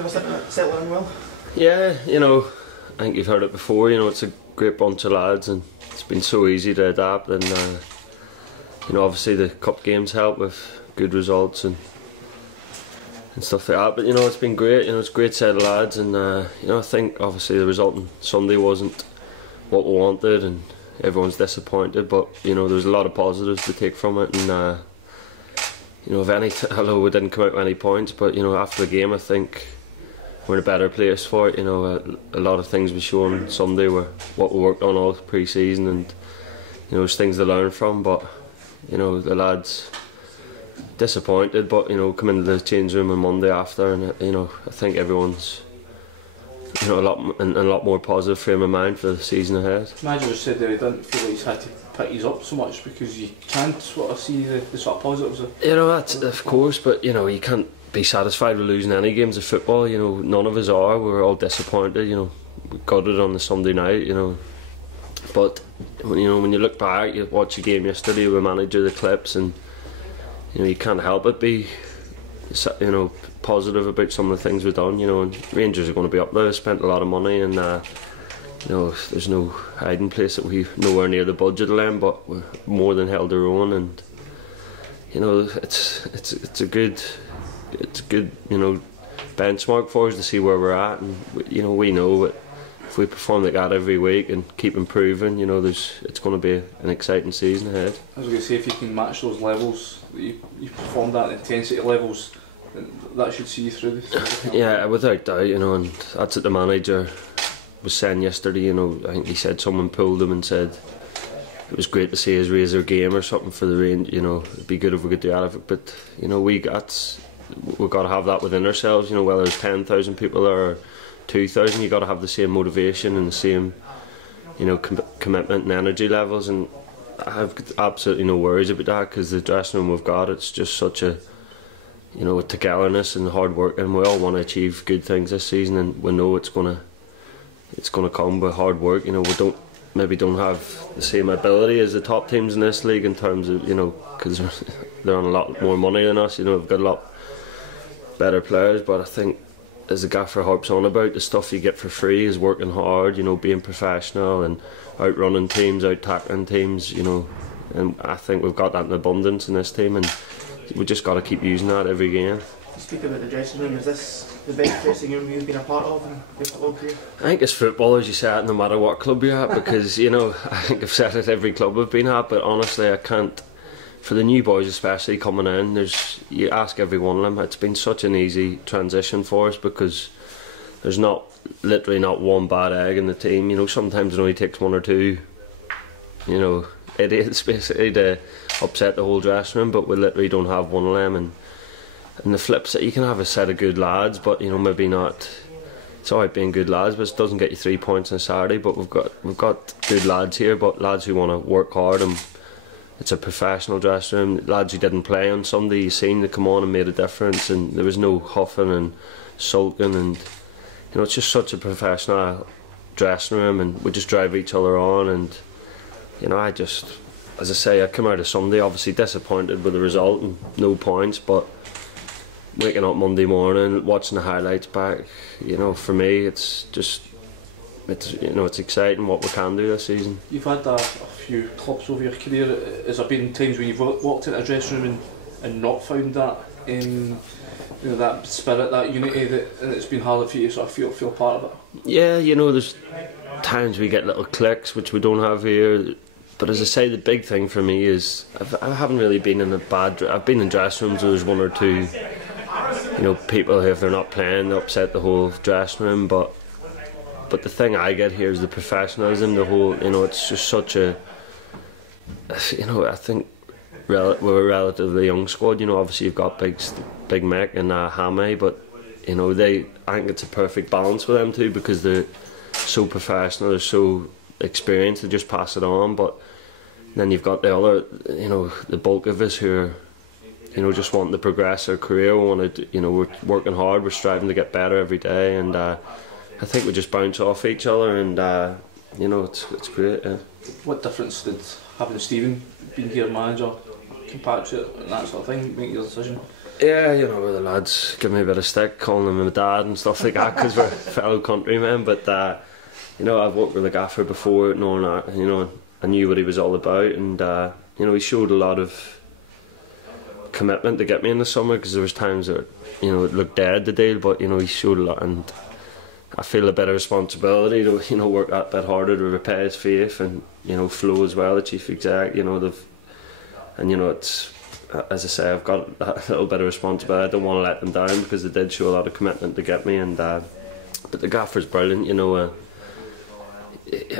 Trevor settling in well? Yeah, I think you've heard it before, it's a great bunch of lads and it's been so easy to adapt, and obviously the cup games help with good results and stuff like that, but it's been great, it's a great set of lads, and I think obviously the result on Sunday wasn't what we wanted and everyone's disappointed, but there was a lot of positives to take from it, and although we didn't come out with any points, but after the game I think we're in a better place for it. A lot of things we showed on Sunday were what we worked on all pre-season, and there's things to learn from, but the lads disappointed, but come into the change room on Monday after, and I think everyone's in a lot more positive frame of mind for the season ahead. Manager said that he didn't feel like he's had to pick these up so much because you can't sort of see the sort of positives. That's of course, but you can't be satisfied with losing any games of football. None of us are. We're all disappointed. We got it on the Sunday night. But when you look back, you watch a game yesterday with manager the clips, and you can't help but be positive about some of the things we've done. And Rangers are going to be up there. Spent a lot of money, and there's no hiding place that we're nowhere near the budget of them, but we're more than held our own, and it's a good benchmark for us to see where we're at, and we know that if we perform like that every week and keep improving, it's going to be an exciting season ahead. I was going to say, if you can match those levels that you performed at, intensity levels, that should see you through this. Yeah, without doubt, and that's what the manager was saying yesterday. I think he said someone pulled him and said it was great to see us raise our game or something for the range. It'd be good if we could do that, but we've got to have that within ourselves. Whether there's 10,000 people there or 2,000, you've got to have the same motivation and the same commitment and energy levels, and I have absolutely no worries about that, because the dressing room we've got, it's just such a togetherness and hard work, and we all want to achieve good things this season, and we know it's going to come with hard work. We don't have the same ability as the top teams in this league in terms of because they're on a lot more money than us. We've got a lot better players, but I think, as the gaffer harps on about, the stuff you get for free is working hard, being professional and outrunning teams, out tackling teams, and I think we've got that in abundance in this team, and we just got to keep using that every game. You speak about the dressing room. Is this the best dressing room you've been a part of in your football career? I think as footballers you say it no matter what club you're at, because I think I've said it every club I've been at, but honestly I can't. For the new boys especially coming in, you ask every one of them, it's been such an easy transition for us, because there's literally not one bad egg in the team. Sometimes it only takes one or two idiots basically to upset the whole dressing room, but we literally don't have one of them. And the flip side, you can have a set of good lads, but maybe not. It's alright being good lads, but it doesn't get you 3 points on Saturday. But we've got good lads here, but lads who want to work hard, and it's a professional dressing room. Lads who didn't play on Sunday, you seen they come on and made a difference, and there was no huffing and sulking, and it's just such a professional dressing room, and we just drive each other on, and as I say, I come out of Sunday obviously disappointed with the result and no points, but waking up Monday morning, watching the highlights back, for me it's exciting what we can do this season. You've had a few clubs over your career. Has there been times when you've walked into a dressing room and not found that that spirit, that unity, and it's been harder for you to sort of feel part of it? Yeah, there's times we get little cliques which we don't have here, but as I say, the big thing for me is I haven't really been in I've been in dressing rooms where there's one or two people who, if they're not playing, they upset the whole dressing room, but the thing I get here is the professionalism, the whole, it's just such a, I think we're a relatively young squad. Obviously you've got Big Mick and Hammy, but I think it's a perfect balance with them too, because they're so professional, they're so experienced, they just pass it on. But then you've got the other, the bulk of us who are, just wanting to progress our career. We want to, we're working hard, we're striving to get better every day, and I think we just bounce off each other, and it's great. Yeah. What difference did having Stephen being here manager, compatriot, and that sort of thing make your decision? Yeah, you know, the lads give me a bit of stick, calling him my dad and stuff like that, because we're fellow countrymen. But you know, I've worked with the gaffer before, knowing that, you know, I knew what he was all about, and you know, he showed a lot of commitment to get me in the summer, because there was times that, you know, it looked dead, the deal, but you know, he showed a lot, and I feel a bit of responsibility to, you know, work that bit harder to repay his faith, and you know, Flo as well, the chief exec, you know, and you know, it's, as I say, I've got that little bit of responsibility. I don't want to let them down, because they did show a lot of commitment to get me, and but the gaffer's brilliant, you know.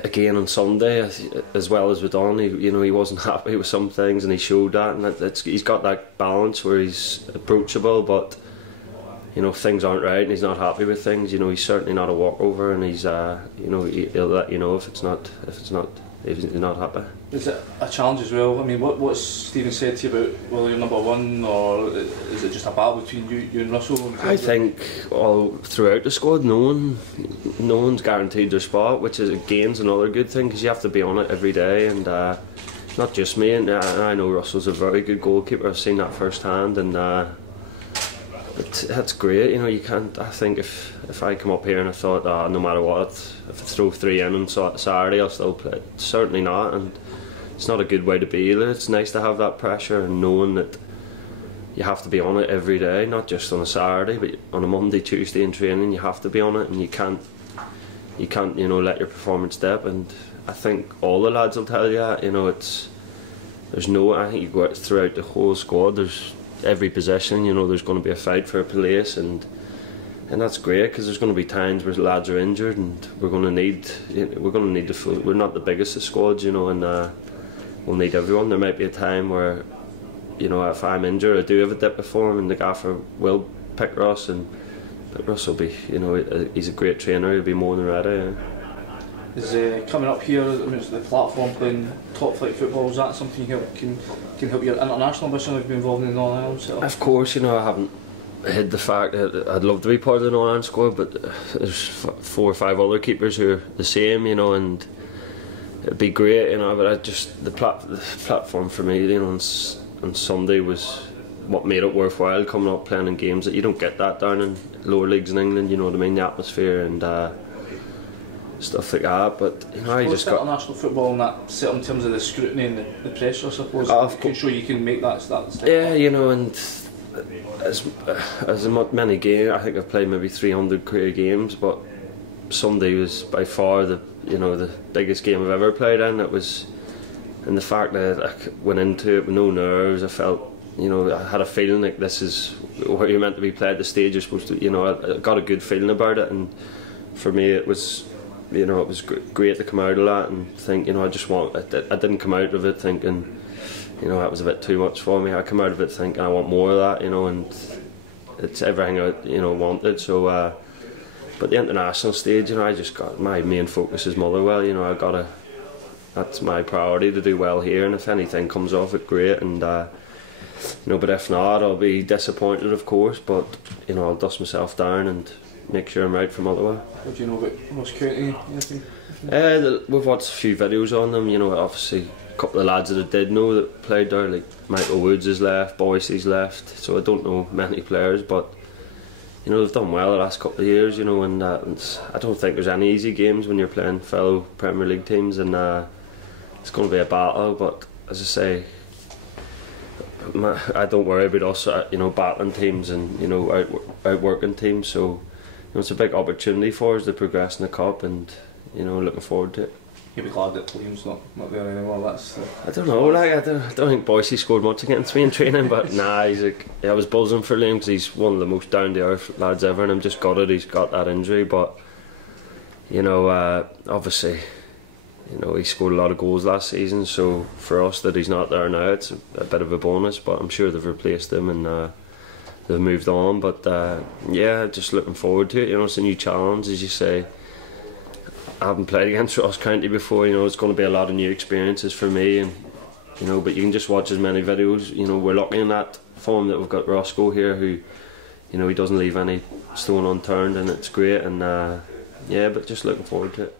Again on Sunday, as well as with Don, you know, he wasn't happy with some things, and he showed that, and he's got that balance where he's approachable, but you know, if things aren't right and he's not happy with things, you know, he's certainly not a walkover, and he's you know, he'll let you know if he's not happy. Is it a challenge as well? I mean, what's Stephen said to you about whether you're number one, or is it just a battle between you and Russell? I think all throughout the squad, no one's guaranteed their spot, which is again another good thing, because you have to be on it every day, and not just me. And I know Russell's a very good goalkeeper. I've seen that firsthand, and that's great. You know, you can't. I think if I come up here and I thought, no matter what, if I throw 3 in on Saturday, I'll still play. Certainly not, and it's not a good way to be either. It's nice to have that pressure and knowing that you have to be on it every day, not just on a Saturday, but on a Monday, Tuesday in training, you have to be on it, and you can't, you know, let your performance dip. And I think all the lads will tell you that. You know, I think you go out throughout the whole squad. There's every position, you know, there's going to be a fight for a place, and that's great, because there's going to be times where lads are injured, and we're going to need the full. We're not the biggest of squads, you know, and we'll need everyone. There might be a time where, you know, if I'm injured, I do have a dip of form, and the gaffer will pick Russ, but Russ will be, you know, he's a great trainer. He'll be more than ready. Yeah. Is coming up here, I mean, the platform, playing top flight football, is that something can help your international ambition of being involved in the Northern Ireland setup? Of course, you know, I haven't hid the fact that I'd love to be part of the Northern Ireland squad, but there's 4 or 5 other keepers who are the same, you know, and it'd be great, you know. But the platform for me, you know, on Sunday was what made it worthwhile, coming up playing in games that you don't get that down in lower leagues in England. You know what I mean? The atmosphere and stuff like that. But you know, I just got international football and that set in terms of the scrutiny and the pressure, I suppose. You can show you can make that step. Yeah, you know, and as many games, I think I've played maybe 300 career games, but Sunday was by far the biggest game I've ever played in. It was, and the fact that I went into it with no nerves, I felt, you know, I had a feeling like this is where you're meant to be played. The stage you're supposed to, you know, I got a good feeling about it, and for me it was, you know, it was great to come out of that and think, you know, I didn't come out of it thinking, you know, that was a bit too much for me. I come out of it thinking I want more of that, you know, and it's everything I, you know, wanted. So but the international stage, you know, I just got, my main focus is Motherwell. You know, that's my priority, to do well here, and if anything comes off it, great. And you know, but if not, I'll be disappointed, of course, but you know, I'll dust myself down and make sure I'm right for Motherwell. What do you know about Ross County? We've watched a few videos on them, you know. Obviously a couple of lads that I did know that played there, like Michael Woods has left, Boyce's left, so I don't know many players, but you know, they've done well the last couple of years, you know, and I don't think there's any easy games when you're playing fellow Premier League teams, and it's going to be a battle. But as I say, I don't worry about us, you know, battling teams and, you know, outworking teams. So, you know, it's a big opportunity for us to progress in the cup, and you know, looking forward to it. You'll be glad that Liam's not there anymore. That's I don't know. Like, I don't think Boise scored much against me in training, but nah, he's like, I was buzzing for Liam because he's one of the most down to earth lads ever, and I'm just gutted he's got that injury. But you know, obviously, you know, he scored a lot of goals last season, so for us that he's not there now, it's a bit of a bonus. But I'm sure they've replaced him and they've moved on. But yeah, just looking forward to it. You know, it's a new challenge, as you say. I haven't played against Ross County before, you know, it's going to be a lot of new experiences for me, and you know, but you can just watch as many videos. You know, we're lucky in that form that we've got Roscoe here, who, you know, he doesn't leave any stone unturned, and it's great. And yeah, but just looking forward to it.